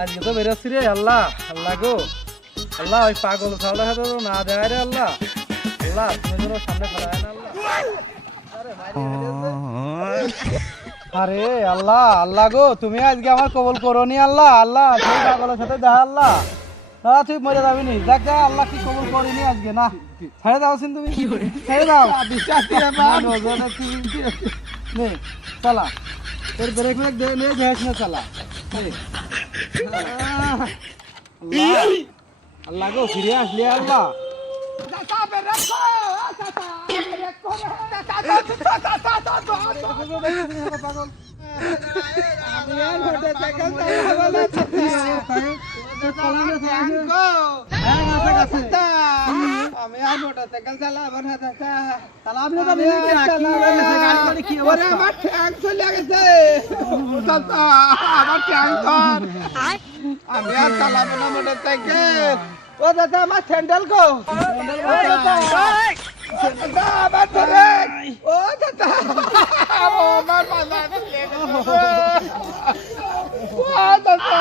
আজকে তো বেরোচ্ছি রে আল্লাহ আল্লাহ গো আল্লাহ ওই পাগল ছাওয়ালের হাতে তো না দেয় রে আল্লাহ আল্লাহ তুমি যেন সামনে ফেলায় না আল্লাহ আরে আল্লাহ আল্লাহ গো তুমি আজকে আমার কবুল করোনি আল্লাহ আল্লাহ সেই পাগলের সাথে দেখা আল্লাহ না তুই মরে যাবি নি দেখ যা আল্লাহ কি কবুল করিনি আজকে না ছেড়ে দাও সিন তুমি ছেড়ে দাও বিশ্বাস করে নে চালা তোর ব্রেক ব্রেক দে নে যাস না চালা আল্লাহ আল্লাহ গো ফিরে আসলি আল্লাহ আমি আর চালাবো না মোটরসাইকেল ও দাদা আমার স্যান্ডেল গো আমার ধরে ও দাদা আমার মাথা ও দাদা